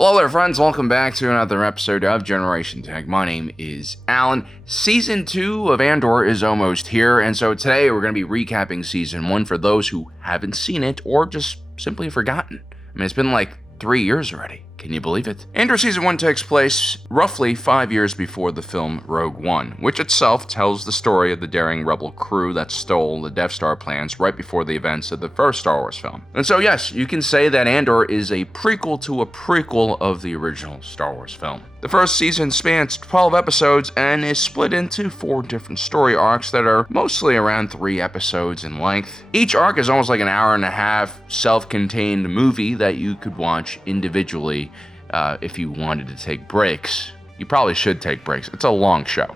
Hello there, friends. Welcome back to another episode of Generation Tech. My name is Alan. Season 2 of Andor is almost here, and so today we're going to be recapping Season 1 for those who haven't seen it or just simply forgotten. I mean, it's been like 3 years already. Can you believe it? Andor Season 1 takes place roughly 5 years before the film Rogue One, which itself tells the story of the daring rebel crew that stole the Death Star plans right before the events of the first Star Wars film. And so yes, you can say that Andor is a prequel to a prequel of the original Star Wars film. The first season spans 12 episodes and is split into 4 different story arcs that are mostly around 3 episodes in length. Each arc is almost like an hour and a half self-contained movie that you could watch individually if you wanted to take breaks. You probably should take breaks. It's a long show.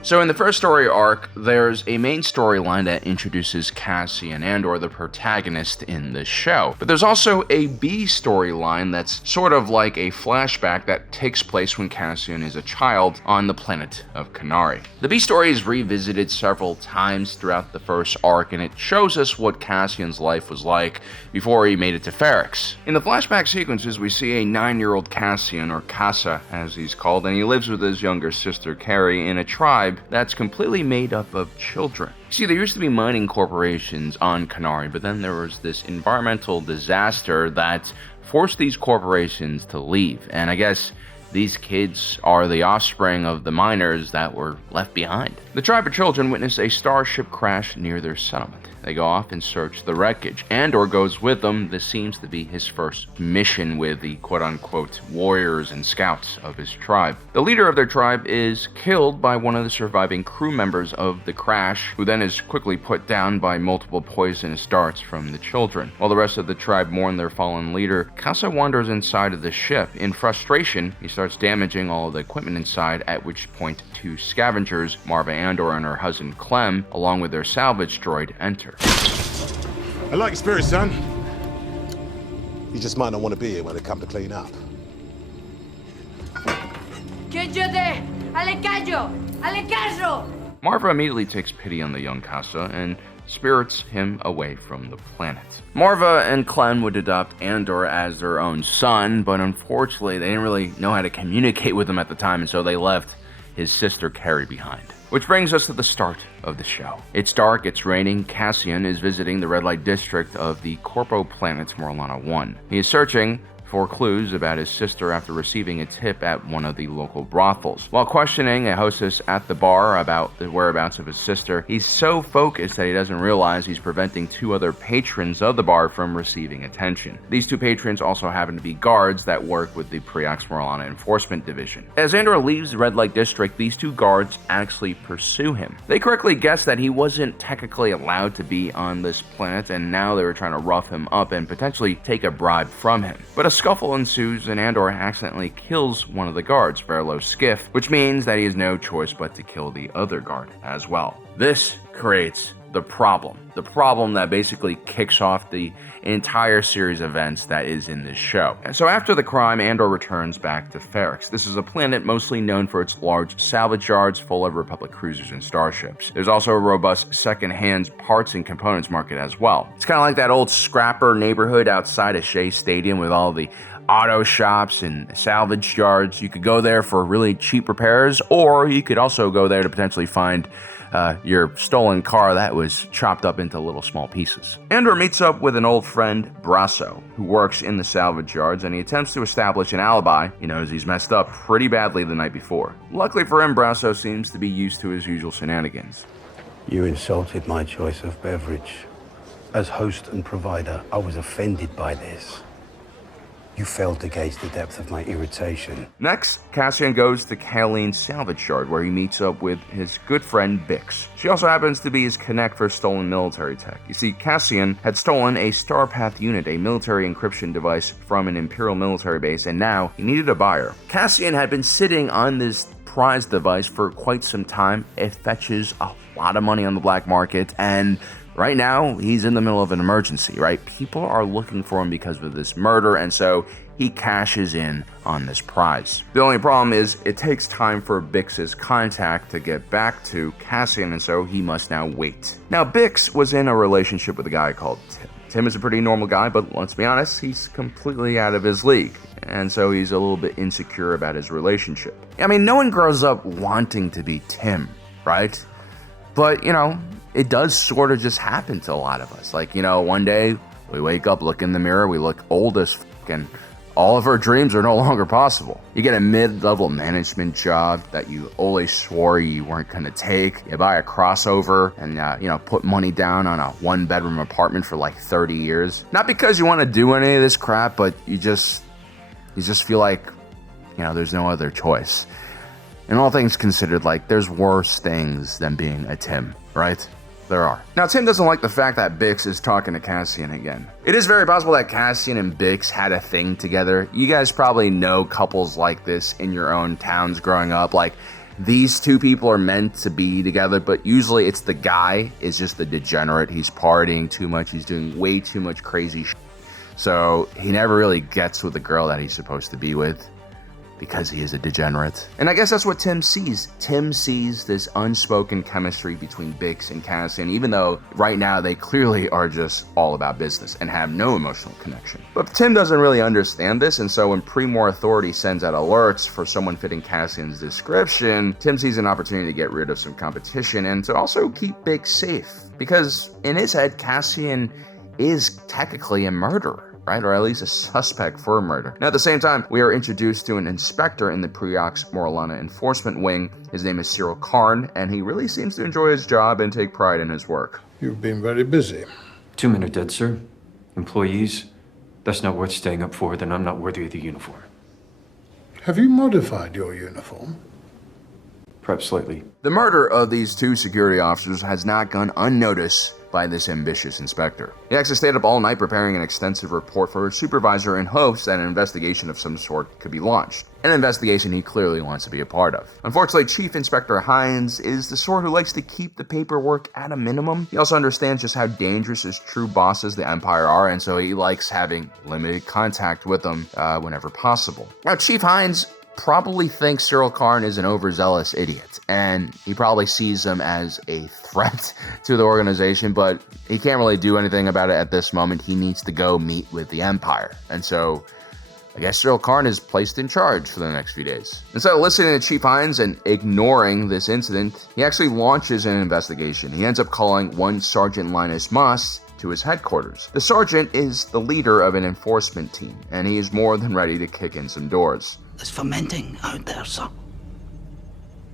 So in the first story arc, there's a main storyline that introduces Cassian, Andor, the protagonist in the show. But there's also a B storyline that's sort of like a flashback that takes place when Cassian is a child on the planet of Kenari. The B story is revisited several times throughout the first arc, and it shows us what Cassian's life was like before he made it to Ferrix. In the flashback sequences, we see a 9-year-old Cassian, or Casa as he's called, and he lives with his younger sister Carrie in a tribe that's completely made up of children. See, there used to be mining corporations on Kenari, but then there was this environmental disaster that forced these corporations to leave, and I guess these kids are the offspring of the miners that were left behind. The tribe of children witness a starship crash near their settlement. They go off and search the wreckage. Andor goes with them. This seems to be his first mission with the quote-unquote warriors and scouts of his tribe. The leader of their tribe is killed by one of the surviving crew members of the crash, who then is quickly put down by multiple poisonous darts from the children. While the rest of the tribe mourn their fallen leader, Casa wanders inside of the ship. In frustration, he starts damaging all of the equipment inside, at which point 2 scavengers, Marva Andor and her husband Clem, along with their salvage droid, enter. I like your spirit, son. You just might not want to be here when they come to clean up. Marva immediately takes pity on the young Casa and spirits him away from the planet. Marva and Clem would adopt Andor as their own son, but unfortunately they didn't really know how to communicate with him at the time, and so they left his sister Carrie behind. Which brings us to the start of the show. It's dark, it's raining. Cassian is visiting the red light district of the Corpo planet Morlana 1. He is searching for clues about his sister after receiving a tip at one of the local brothels. While questioning a hostess at the bar about the whereabouts of his sister, he's so focused that he doesn't realize he's preventing 2 other patrons of the bar from receiving attention. These 2 patrons also happen to be guards that work with the Preox Morlana Enforcement Division. As Andor leaves the red light district, these 2 guards actually pursue him. They correctly guessed that he wasn't technically allowed to be on this planet, and now they were trying to rough him up and potentially take a bribe from him. But a scuffle ensues and Andor accidentally kills one of the guards, Verlo Skiff, which means that he has no choice but to kill the other guard as well. This creates the problem that basically kicks off the entire series of events that is in this show. And so after the crime, Andor returns back to Ferrix. This is a planet mostly known for its large salvage yards full of Republic cruisers and starships. There's also a robust second-hand parts and components market as well. It's kind of like that old scrapper neighborhood outside of Shea Stadium with all the auto shops and salvage yards. You could go there for really cheap repairs, or you could also go there to potentially find your stolen car that was chopped up into little small pieces. Andor meets up with an old friend, Brasso, who works in the salvage yards, and he attempts to establish an alibi. He knows he's messed up pretty badly the night before. Luckily for him, Brasso seems to be used to his usual shenanigans. You insulted my choice of beverage. As host and provider, I was offended by this. You failed to gauge the depth of my irritation. Next, Cassian goes to Kaline's salvage yard, where he meets up with his good friend Bix. She also happens to be his connect for stolen military tech. You see, Cassian had stolen a Starpath unit, a military encryption device from an Imperial military base, and now he needed a buyer. Cassian had been sitting on this prized device for quite some time. It fetches a lot of money on the black market, and right now he's in the middle of an emergency, right? People are looking for him because of this murder, and so he cashes in on this prize. The only problem is it takes time for Bix's contact to get back to Cassian, and so he must now wait. Now, Bix was in a relationship with a guy called Tim. Tim is a pretty normal guy, but let's be honest, he's completely out of his league, and so he's a little bit insecure about his relationship. I mean, no one grows up wanting to be Tim, right? But, it does sort of just happen to a lot of us. Like, one day we wake up, look in the mirror, we look old as and all of our dreams are no longer possible. You get a mid-level management job that you always swore you weren't going to take. You buy a crossover and, put money down on a one-bedroom apartment for like 30 years. Not because you want to do any of this crap, but you just feel like, there's no other choice. And all things considered, like, there's worse things than being a Tim, right? There are. Now, Tim doesn't like the fact that Bix is talking to Cassian again. It is very possible that Cassian and Bix had a thing together. You guys probably know couples like this in your own towns growing up. Like, these two people are meant to be together, but usually it's the guy is just the degenerate. He's partying too much. He's doing way too much crazy shit. So he never really gets with the girl that he's supposed to be with, because he is a degenerate. And I guess that's what Tim sees. Tim sees this unspoken chemistry between Bix and Cassian, even though right now they clearly are just all about business and have no emotional connection. But Tim doesn't really understand this, and so when Pre-More Authority sends out alerts for someone fitting Cassian's description, Tim sees an opportunity to get rid of some competition and to also keep Bix safe. Because in his head, Cassian is technically a murderer, right? Or at least a suspect for a murder. Now, at the same time, we are introduced to an inspector in the Preox Morlana Enforcement Wing. His name is Cyril Karn, and he really seems to enjoy his job and take pride in his work. You've been very busy. 2 men are dead, sir. Employees. That's not worth staying up for, then I'm not worthy of the uniform. Have you modified your uniform? Perhaps slightly. The murder of these two security officers has not gone unnoticed by this ambitious inspector. He actually stayed up all night preparing an extensive report for his supervisor in hopes that an investigation of some sort could be launched. An investigation he clearly wants to be a part of. Unfortunately, Chief Inspector Hines is the sort who likes to keep the paperwork at a minimum. He also understands just how dangerous his true bosses, the Empire, are, and so he likes having limited contact with them whenever possible. Now, Chief Hines probably thinks Cyril Karn is an overzealous idiot, and he probably sees him as a threat to the organization, but he can't really do anything about it at this moment. He needs to go meet with the Empire, and so I guess Cyril Karn is placed in charge for the next few days. Instead of listening to Chief Hines and ignoring this incident, he actually launches an investigation. He ends up calling one Sergeant Linus Moss to his headquarters. The sergeant is the leader of an enforcement team, and he is more than ready to kick in some doors. There's fermenting out there, sir.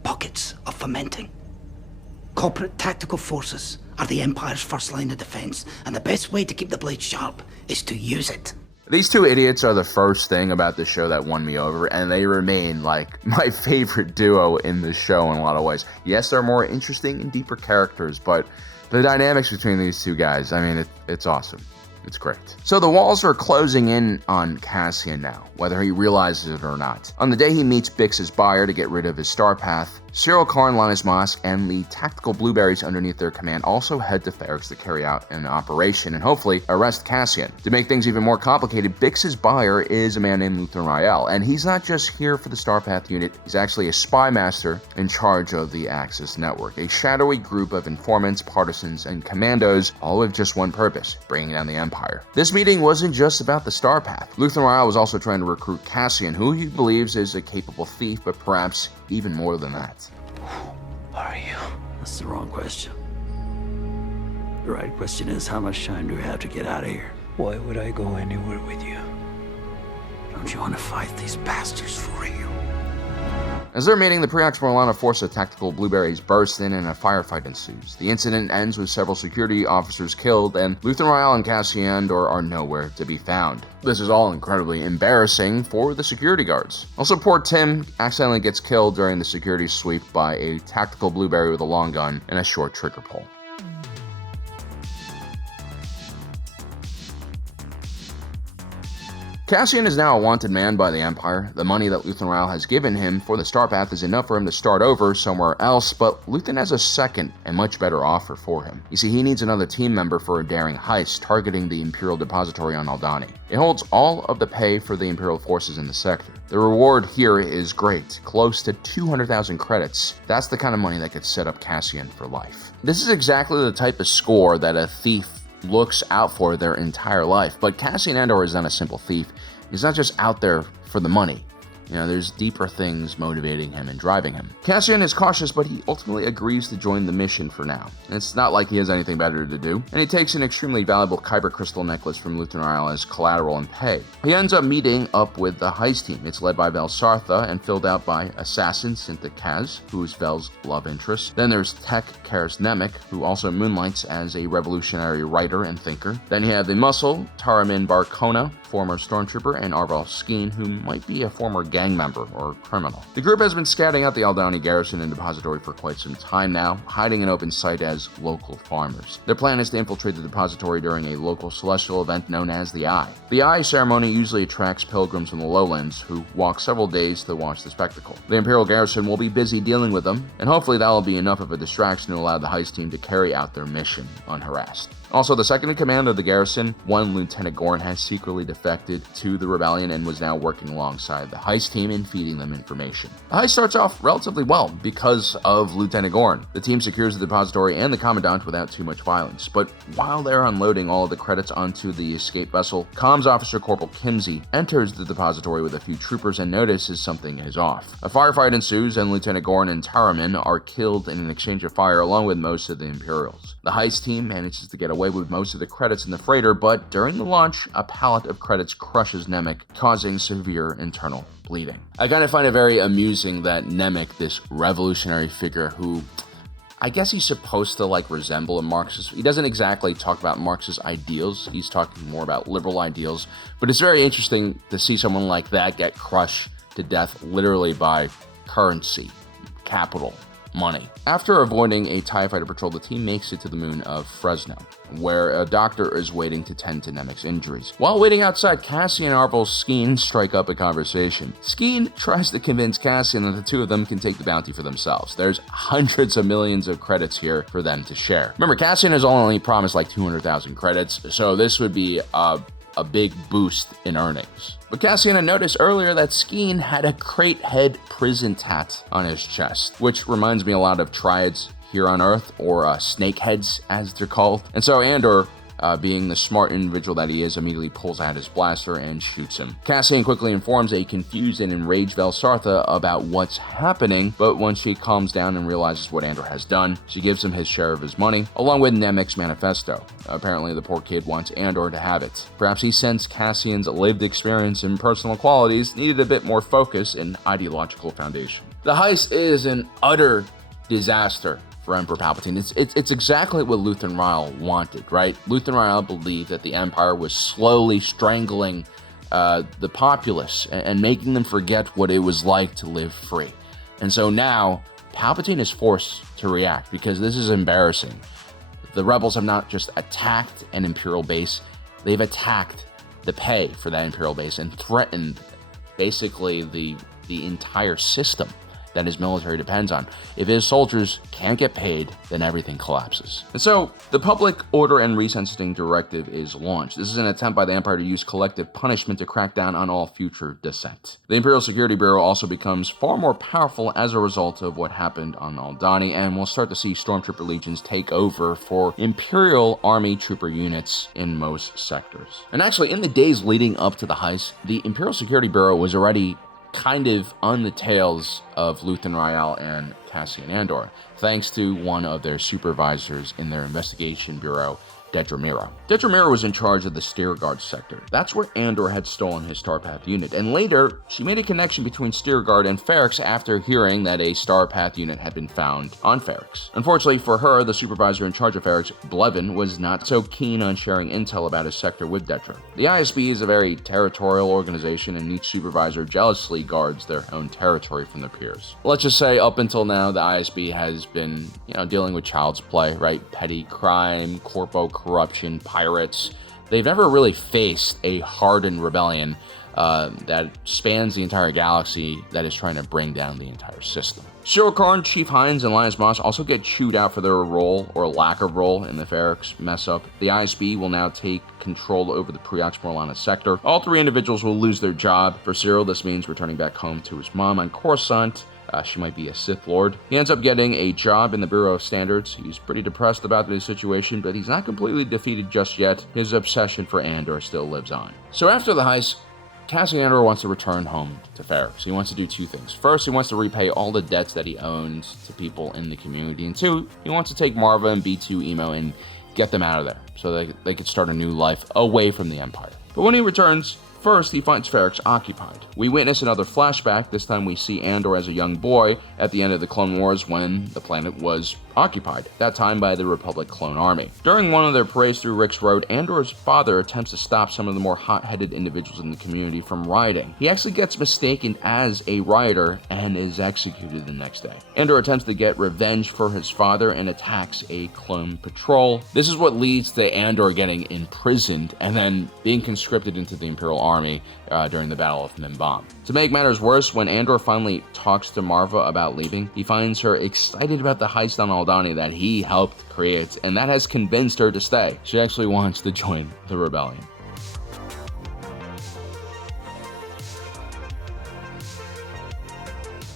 Pockets of fermenting. Corporate tactical forces are the Empire's first line of defense, and the best way to keep the blade sharp is to use it. These two idiots are the first thing about the show that won me over, and they remain like my favorite duo in the show in a lot of ways. Yes, they're more interesting and deeper characters, but the dynamics between these two guys, I mean, it's awesome. It's great. So the walls are closing in on Cassian now, whether he realizes it or not. On the day he meets Bix's buyer to get rid of his star path, Cyril Karn, Linus Moss, and the tactical blueberries underneath their command also head to Ferrix to carry out an operation and hopefully arrest Cassian. To make things even more complicated, Bix's buyer is a man named Luthen Rael, and he's not just here for the Starpath unit, he's actually a spy master in charge of the Axis network, a shadowy group of informants, partisans, and commandos, all with just one purpose, bringing down the Empire. This meeting wasn't just about the Starpath. Luthen Rael was also trying to recruit Cassian, who he believes is a capable thief, but perhaps even more than that. Who are you? That's the wrong question. The right question is, how much time do we have to get out of here? Why would I go anywhere with you? Don't you want to fight these bastards for real? As they're meeting, the Preox Morlana force of tactical blueberries burst in and a firefight ensues. The incident ends with several security officers killed, and Luthen Rael and Cassian Andor are nowhere to be found. This is all incredibly embarrassing for the security guards. Also, poor Tim accidentally gets killed during the security sweep by a tactical blueberry with a long gun and a short trigger pull. Cassian is now a wanted man by the Empire. The money that Luthen Rael has given him for the Star Path is enough for him to start over somewhere else, but Luthen has a second and much better offer for him. You see, he needs another team member for a daring heist targeting the Imperial Depository on Aldhani. It holds all of the pay for the Imperial forces in the sector. The reward here is great, close to 200,000 credits. That's the kind of money that could set up Cassian for life. This is exactly the type of score that a thief looks out for their entire life. But Cassian Andor is not a simple thief. He's not just out there for the money. There's deeper things motivating him and driving him. Cassian is cautious, but he ultimately agrees to join the mission for now. It's not like he has anything better to do, and he takes an extremely valuable Kyber crystal necklace from Luthen Rael as collateral and pay. He ends up meeting up with the heist team. It's led by Vel Sartha and filled out by assassin Synta Kaz, who is Vel's love interest. Then there's Tech Karis Nemik, who also moonlights as a revolutionary writer and thinker. Then you have the muscle, Taramin Barkona, former stormtrooper, and Arval Skeen, who might be a former gang member or criminal. The group has been scouting out the Aldhani garrison and depository for quite some time now, hiding in open sight as local farmers. Their plan is to infiltrate the depository during a local celestial event known as the Eye. The Eye ceremony usually attracts pilgrims from the lowlands who walk several days to watch the spectacle. The Imperial garrison will be busy dealing with them, and hopefully that will be enough of a distraction to allow the heist team to carry out their mission unharassed. Also, the second in command of the garrison, one Lieutenant Gorn, has secretly defected to the rebellion and was now working alongside the heist team in feeding them information. The heist starts off relatively well because of Lieutenant Gorn. The team secures the depository and the commandant without too much violence, but while they're unloading all of the credits onto the escape vessel, comms officer Corporal Kimsey enters the depository with a few troopers and notices something is off. A firefight ensues and Lieutenant Gorn and Taramin are killed in an exchange of fire along with most of the Imperials. The heist team manages to get away with most of the credits in the freighter, but during the launch, a pallet of credits crushes Nemik, causing severe internal bleeding. I kind of find it very amusing that Nemik, this revolutionary figure who I guess he's supposed to resemble a Marxist. He doesn't exactly talk about Marxist ideals. He's talking more about liberal ideals, but it's very interesting to see someone like that get crushed to death literally by currency, capital, money. After avoiding a TIE fighter patrol, the team makes it to the moon of Fresno, where a doctor is waiting to tend to Nemik's injuries. While waiting outside, Cassian and Arval Skeen strike up a conversation. Skeen tries to convince Cassian that the two of them can take the bounty for themselves. There's hundreds of millions of credits here for them to share. Remember, Cassian has only promised 200,000 credits, so this would be a big boost in earnings. But Cassian had noticed earlier that Skeen had a crate head prison tat on his chest, which reminds me a lot of triads here on Earth, or snake heads as they're called. And so Andor, being the smart individual that he is, immediately pulls out his blaster and shoots him. Cassian quickly informs a confused and enraged Vel Sartha about what's happening, but once she calms down and realizes what Andor has done, she gives him his share of his money, along with Nemik's manifesto. Apparently, the poor kid wants Andor to have it. Perhaps he sensed Cassian's lived experience and personal qualities needed a bit more focus and ideological foundation. The heist is an utter disaster for Emperor Palpatine. It's exactly what Luthen Rael wanted, right? Luthen Rael believed that the Empire was slowly strangling the populace and making them forget what it was like to live free. And so now, Palpatine is forced to react because this is embarrassing. The rebels have not just attacked an Imperial base, they've attacked the pay for that Imperial base and threatened basically the entire system that his military depends on. If his soldiers can't get paid, then everything collapses. And so, the Public Order and Resensiting Directive is launched. This is an attempt by the Empire to use collective punishment to crack down on all future dissent. The Imperial Security Bureau also becomes far more powerful as a result of what happened on Aldhani, and we'll start to see Stormtrooper legions take over for Imperial Army trooper units in most sectors. And actually, in the days leading up to the heist, the Imperial Security Bureau was already kind of on the tails of Luthen Rael and Cassian Andor, thanks to one of their supervisors in their investigation bureau, Dedra Meero. Dedra Meero was in charge of the Steerguard sector. That's where Andor had stolen his Starpath unit, and later, she made a connection between Steerguard and Ferrix after hearing that a Starpath unit had been found on Ferrix. Unfortunately for her, the supervisor in charge of Ferrix, Blevin, was not so keen on sharing intel about his sector with Dedra. The ISB is a very territorial organization, and each supervisor jealously guards their own territory from their peers. Let's just say, up until now, the ISB has been, dealing with child's play, right? Petty crime, corpo corruption, pirates, they've never really faced a hardened rebellion that spans the entire galaxy that is trying to bring down the entire system. Cyril Karn, Chief Hines, and Linus Moss also get chewed out for their role, or lack of role, in the Ferrex mess-up. The ISB will now take control over the Preox Morlana sector. All three individuals will lose their job. For Cyril, this means returning back home to his mom on Coruscant. She might be a Sith Lord. He ends up getting a job in the Bureau of Standards. He's pretty depressed about the situation, but he's not completely defeated just yet. His obsession for Andor still lives on. So after the heist, Cassian Andor wants to return home to Ferrex. He wants to do two things. First, he wants to repay all the debts that he owns to people in the community. And two, he wants to take Marva and B2 Emo and get them out of there so they could start a new life away from the Empire. But when he returns, first, he finds Ferrex occupied. We witness another flashback. This time we see Andor as a young boy at the end of the Clone Wars when the planet was occupied, that time by the Republic clone army. During one of their parades through Rick's Road, Andor's father attempts to stop some of the more hot-headed individuals in the community from rioting. He actually gets mistaken as a rioter and is executed the next day. Andor attempts to get revenge for his father and attacks a clone patrol. This is what leads to Andor getting imprisoned and then being conscripted into the Imperial Army during the Battle of Mimban. To make matters worse, when Andor finally talks to Marva about leaving, he finds her excited about the heist on Aldhani that he helped create, and that has convinced her to stay. She actually wants to join the rebellion.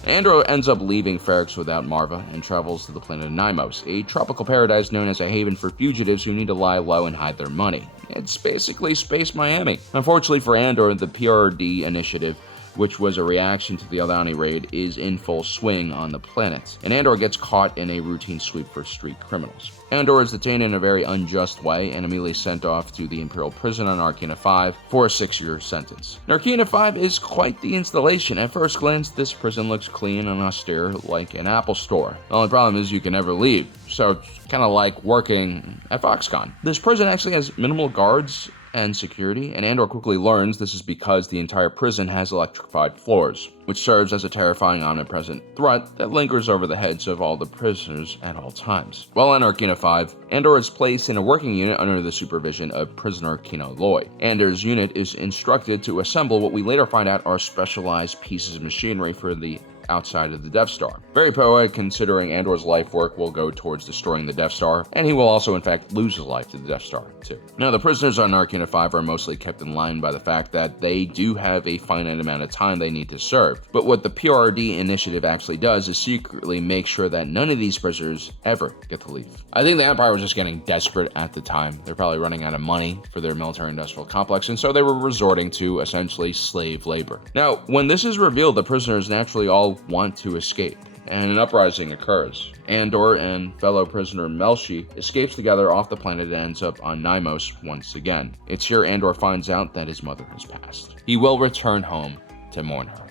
Andor ends up leaving Ferrex without Marva and travels to the planet Nymos, a tropical paradise known as a haven for fugitives who need to lie low and hide their money. It's basically Space Miami. Unfortunately for Andor, the PRD initiative, which was a reaction to the Aldhani raid, is in full swing on the planet, and Andor gets caught in a routine sweep for street criminals. Andor is detained in a very unjust way and immediately sent off to the Imperial prison on Narkina 5 for a 6-year sentence. Narkina 5 is quite the installation. At first glance, this prison looks clean and austere like an Apple store. The only problem is you can never leave, so it's kind of like working at Foxconn. This prison actually has minimal guards and security, and Andor quickly learns this is because the entire prison has electrified floors, which serves as a terrifying omnipresent threat that lingers over the heads of all the prisoners at all times. While on Narkina 5, Andor is placed in a working unit under the supervision of prisoner Kino Loy. Andor's unit is instructed to assemble what we later find out are specialized pieces of machinery for the outside of the Death Star. Very poetic, considering Andor's life work will go towards destroying the Death Star, and he will also in fact lose his life to the Death Star too. Now, the prisoners on Narkina 5 are mostly kept in line by the fact that they do have a finite amount of time they need to serve, but what the PRD initiative actually does is secretly make sure that none of these prisoners ever get to leave. I think the Empire was just getting desperate at the time. They're probably running out of money for their military-industrial complex, and so they were resorting to essentially slave labor. Now, when this is revealed, the prisoners naturally all want to escape, and an uprising occurs. Andor and fellow prisoner Melshi escapes together off the planet and ends up on Nymos once again. It's here Andor finds out that his mother has passed. He will return home to mourn her.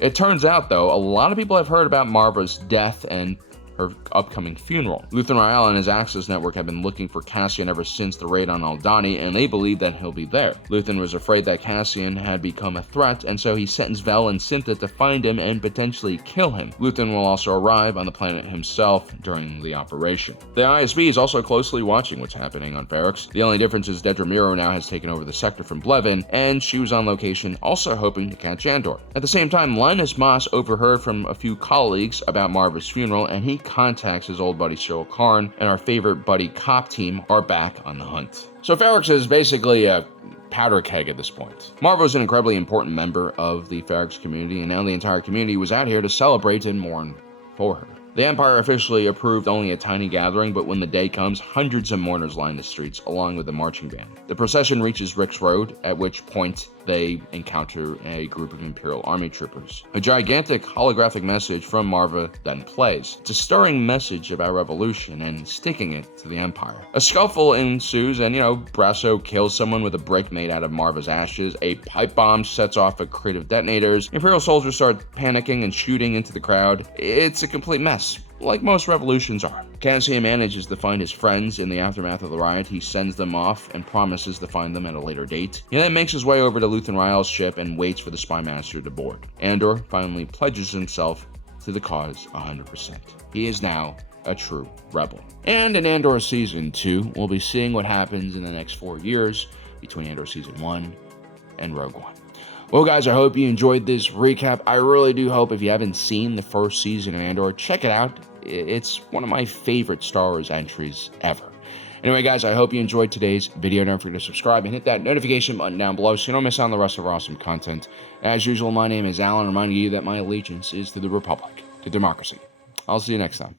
It turns out, though, a lot of people have heard about Marva's death and her upcoming funeral. Luthen Rael and his Axis network have been looking for Cassian ever since the raid on Aldhani, and they believe that he'll be there. Luthen was afraid that Cassian had become a threat, and so he sentenced Vel and Syntha to find him and potentially kill him. Luthen will also arrive on the planet himself during the operation. The ISB is also closely watching what's happening on Ferrex. The only difference is Dedra Meero now has taken over the sector from Blevin, and she was on location also hoping to catch Andor. At the same time, Linus Moss overheard from a few colleagues about Marva's funeral, and he contacts his old buddy Cyril Karn, and our favorite buddy cop team are back on the hunt. So Ferrex is basically a powder keg at this point. Marva was an incredibly important member of the Ferrex community, and now the entire community was out here to celebrate and mourn for her. The Empire officially approved only a tiny gathering, but when the day comes, hundreds of mourners line the streets, along with the marching band. The procession reaches Rick's Road, at which point they encounter a group of Imperial Army troopers. A gigantic holographic message from Marva then plays. It's a stirring message about revolution and sticking it to the Empire. A scuffle ensues, and Brasso kills someone with a brick made out of Marva's ashes. A pipe bomb sets off a crate of detonators. Imperial soldiers start panicking and shooting into the crowd. It's a complete mess, like most revolutions are. Cassian manages to find his friends in the aftermath of the riot. He sends them off and promises to find them at a later date. He then makes his way over to Luthen Rael's ship and waits for the spy master to board. Andor finally pledges himself to the cause 100%. He is now a true rebel. And in Andor Season 2, we'll be seeing what happens in the next 4 years between Andor Season 1 and Rogue One. Well, guys, I hope you enjoyed this recap. I really do hope if you haven't seen the first season of Andor, check it out. It's one of my favorite Star Wars entries ever. Anyway, guys, I hope you enjoyed today's video. Don't forget to subscribe and hit that notification button down below so you don't miss out on the rest of our awesome content. As usual, my name is Alan, reminding you that my allegiance is to the Republic, to democracy. I'll see you next time.